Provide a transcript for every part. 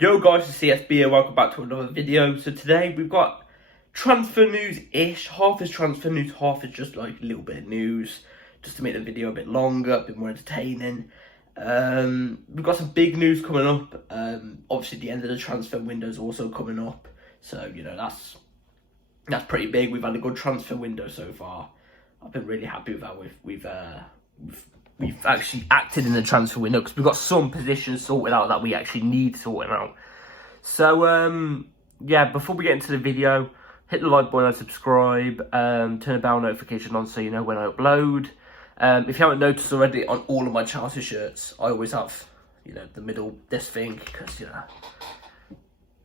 Yo guys, it's CSB and welcome back to another video. So today we've got transfer news-ish. Half is transfer news, half is just like a little bit of news, just to make the video a bit longer, a bit more entertaining. We've got some big news coming up. Obviously the end of the transfer window is also coming up. So, you know, that's pretty big. We've had a good transfer window so far. I've been really happy with how we've actually acted in the transfer window, because we've got some positions sorted out that we actually need sorting out. So yeah, before we get into the video, hit the like button and subscribe, turn the bell notification on so you know when I upload. If you haven't noticed already, on all of my Chelsea shirts I always have, you know, the middle, this thing, because, you know,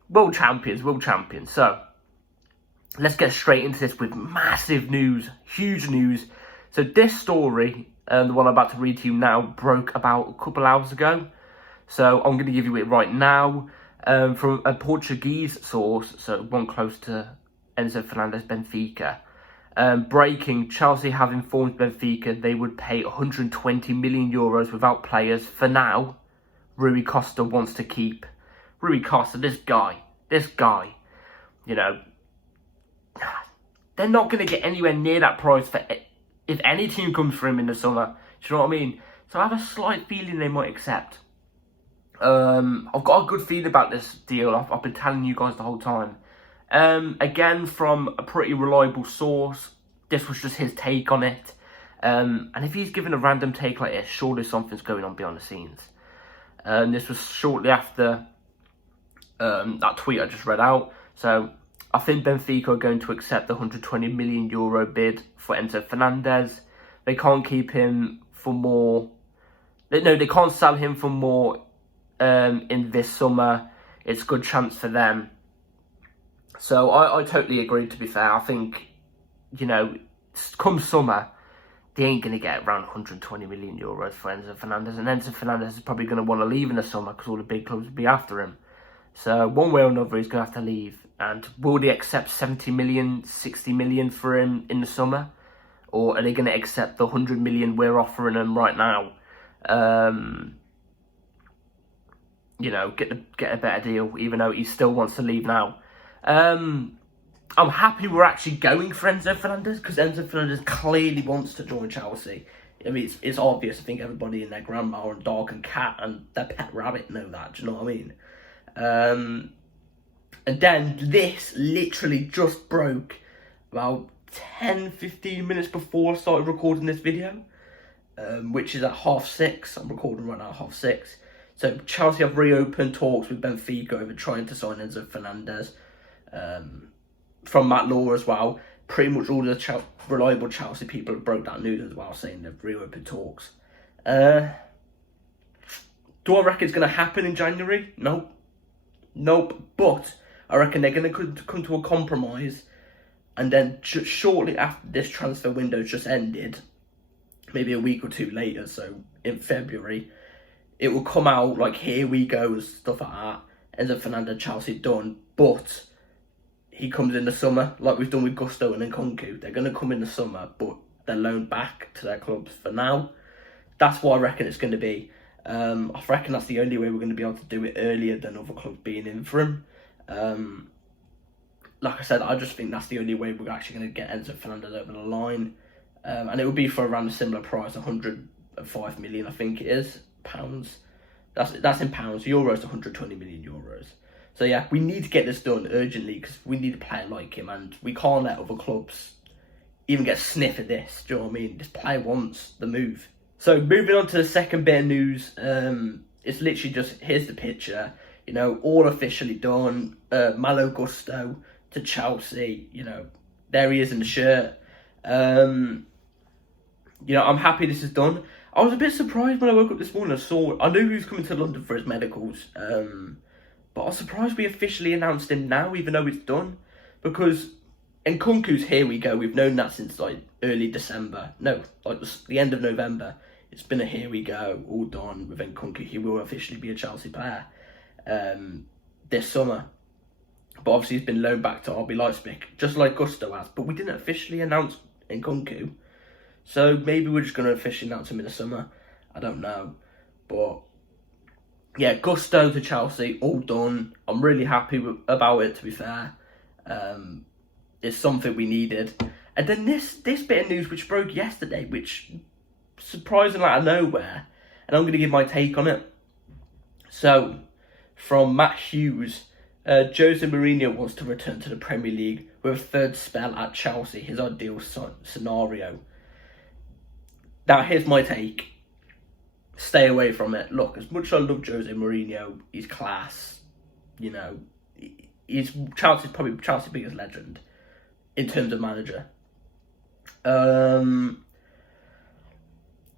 world champions. So let's get straight into this with massive news, huge news. So this story, the one I'm about to read to you now, broke about a couple hours ago. So I'm going to give you it right now, from a Portuguese source, so one close to Enzo Fernandez, Benfica. Breaking: Chelsea have informed Benfica they would pay 120 million euros without players. For now, Rui Costa wants to keep. Rui Costa, this guy, you know, they're not going to get anywhere near that price for if any team comes for him in the summer. Do you know what I mean? So I have a slight feeling they might accept. I've got a good feeling about this deal. I've been telling you guys the whole time. Again, from a pretty reliable source, this was just his take on it. And if he's given a random take like this, surely something's going on behind the scenes. This was shortly after that tweet I just read out. So I think Benfica are going to accept the 120 million euro bid for Enzo Fernandez. They can't keep him for more. No, they can't sell him for more in this summer. It's a good chance for them. So I totally agree, to be fair. I think, you know, come summer, they ain't going to get around 120 million euros for Enzo Fernandez. And Enzo Fernandez is probably going to want to leave in the summer because all the big clubs will be after him. So one way or another, he's going to have to leave. And will they accept 70 million, 60 million for him in the summer? Or are they going to accept the 100 million we're offering him right now? You know, get a better deal, even though he still wants to leave now. I'm happy we're actually going for Enzo Fernandez, because Enzo Fernandez clearly wants to join Chelsea. I mean, it's obvious. I think everybody and their grandma and dog and cat and their pet rabbit know that. Do you know what I mean? And then this literally just broke about 10-15 minutes before I started recording this video, which is at 6:30. I'm recording right now at 6:30. So Chelsea have reopened talks with Benfica over trying to sign Enzo Fernandez. From Matt Law as well. Pretty much all the reliable Chelsea people have broke that news as well, saying they've reopened talks. Do I reckon it's going to happen in January? Nope. But I reckon they're going to come to a compromise, and then shortly after this transfer window just ended, maybe a week or two later, so in February, it will come out like, here we go, and stuff like that. Enzo Fernandez, Chelsea done, but he comes in the summer, like we've done with Gusto and Nkunku. They're going to come in the summer, but they're loaned back to their clubs for now. That's what I reckon it's going to be. I reckon that's the only way we're going to be able to do it earlier than other clubs being in for him. Like I said, I just think that's the only way we're actually going to get Enzo Fernandez over the line. And it would be for around a similar price, 105 million, I think it is, pounds. That's in pounds. Euros, 120 million euros. So yeah, we need to get this done urgently, because we need a player like him, and we can't let other clubs even get a sniff of this. Do you know what I mean? This player wants the move. So moving on to the second bit of news, it's literally just, here's the picture, you know, all officially done. Malo Gusto to Chelsea, you know, there he is in the shirt. You know, I'm happy this is done. I was a bit surprised when I woke up this morning. I knew he was coming to London for his medicals, but I was surprised we officially announced him now, even though it's done, because Nkunku's here we go. We've known that since like early December. No, like the end of November. It's been a here we go, all done with Nkunku. He will officially be a Chelsea player this summer. But obviously he's been loaned back to RB Leipzig, just like Gusto has. But we didn't officially announce Nkunku. So maybe we're just going to officially announce him in the summer. I don't know. But yeah, Gusto to Chelsea, all done. I'm really happy about it, to be fair. It's something we needed. And then this bit of news which broke yesterday, which surprisingly out of nowhere, and I'm going to give my take on it. So, from Matt Hughes, Jose Mourinho wants to return to the Premier League with a third spell at Chelsea, his ideal scenario. Now, here's my take. Stay away from it. Look, as much as I love Jose Mourinho, he's class. You know, he's probably Chelsea's biggest legend in terms of manager.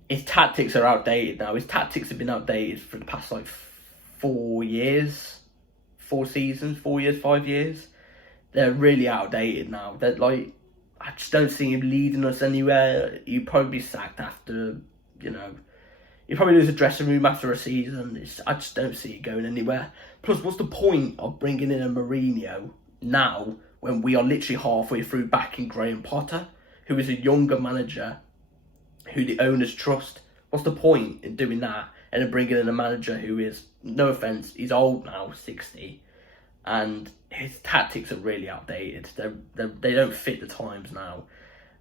His tactics are outdated now. His tactics have been outdated for the past 4 years, 4 seasons, 4 years, 5 years. They're really outdated now. They're I just don't see him leading us anywhere. He'd probably be sacked after, he'd probably lose a dressing room after a season. I just don't see it going anywhere. Plus, what's the point of bringing in a Mourinho now when we are literally halfway through backing Graham Potter, who is a younger manager who the owners trust? What's the point in doing that and then bringing in a manager who is, no offence, he's old now, 60, and his tactics are really outdated. They don't fit the times now.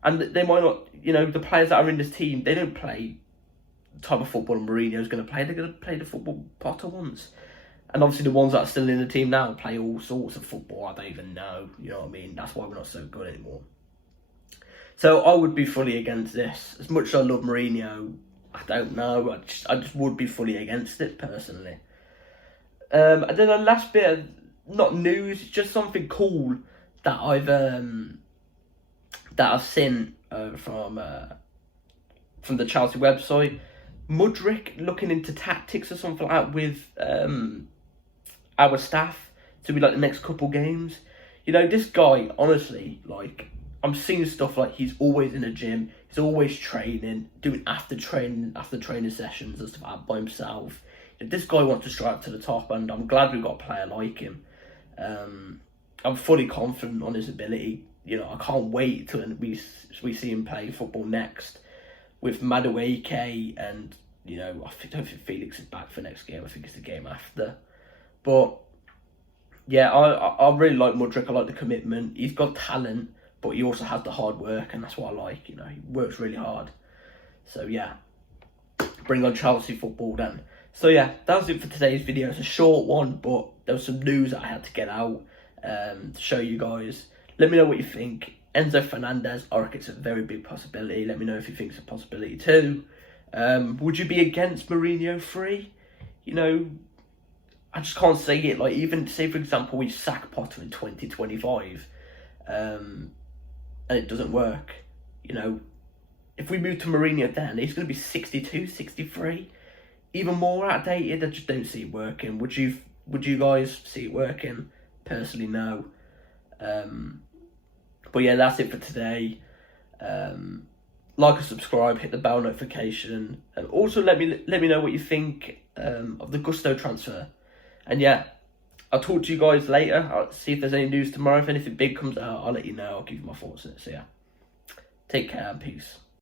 And they might not, the players that are in this team, they don't play the type of football Mourinho's going to play. They're going to play the football Potter wants. And obviously the ones that are still in the team now play all sorts of football I don't even know. You know what I mean? That's why we're not so good anymore. So I would be fully against this. As much as I love Mourinho, I don't know. I just would be fully against it, personally. And then the last bit of, not news, it's just something cool that I've seen from the Chelsea website. Mudryk looking into tactics or something like that with our staff to be the next couple games. This guy, honestly, I'm seeing stuff he's always in the gym, he's always training, doing after training sessions and stuff like that by himself. This guy wants to strive to the top, and I'm glad we've got a player like him. I'm fully confident on his ability. I can't wait till we see him play football next with Madueke, and I don't think Felix is back for next game. I think it's the game after. But yeah, I really like Mudryk. I like the commitment. He's got talent, but he also has the hard work, and that's what I like. He works really hard. So yeah, bring on Chelsea football then. So yeah, that was it for today's video. It's a short one, but there was some news that I had to get out to show you guys. Let me know what you think. Enzo Fernandez, I reckon it's a very big possibility. Let me know if you think it's a possibility too. Would you be against Mourinho free? I just can't say it. Even say for example we sack Potter in 2025, and it doesn't work. If we move to Mourinho then, he's going to be 62, 63. Even more outdated. I just don't see it working. Would you guys see it working? Personally, no. But yeah, that's it for today. Like and subscribe, hit the bell notification, and also let me know what you think of the Gusto transfer. And yeah, I'll talk to you guys later. I'll see if there's any news tomorrow. If anything big comes out, I'll let you know. I'll give you my thoughts on it. So yeah, take care and peace.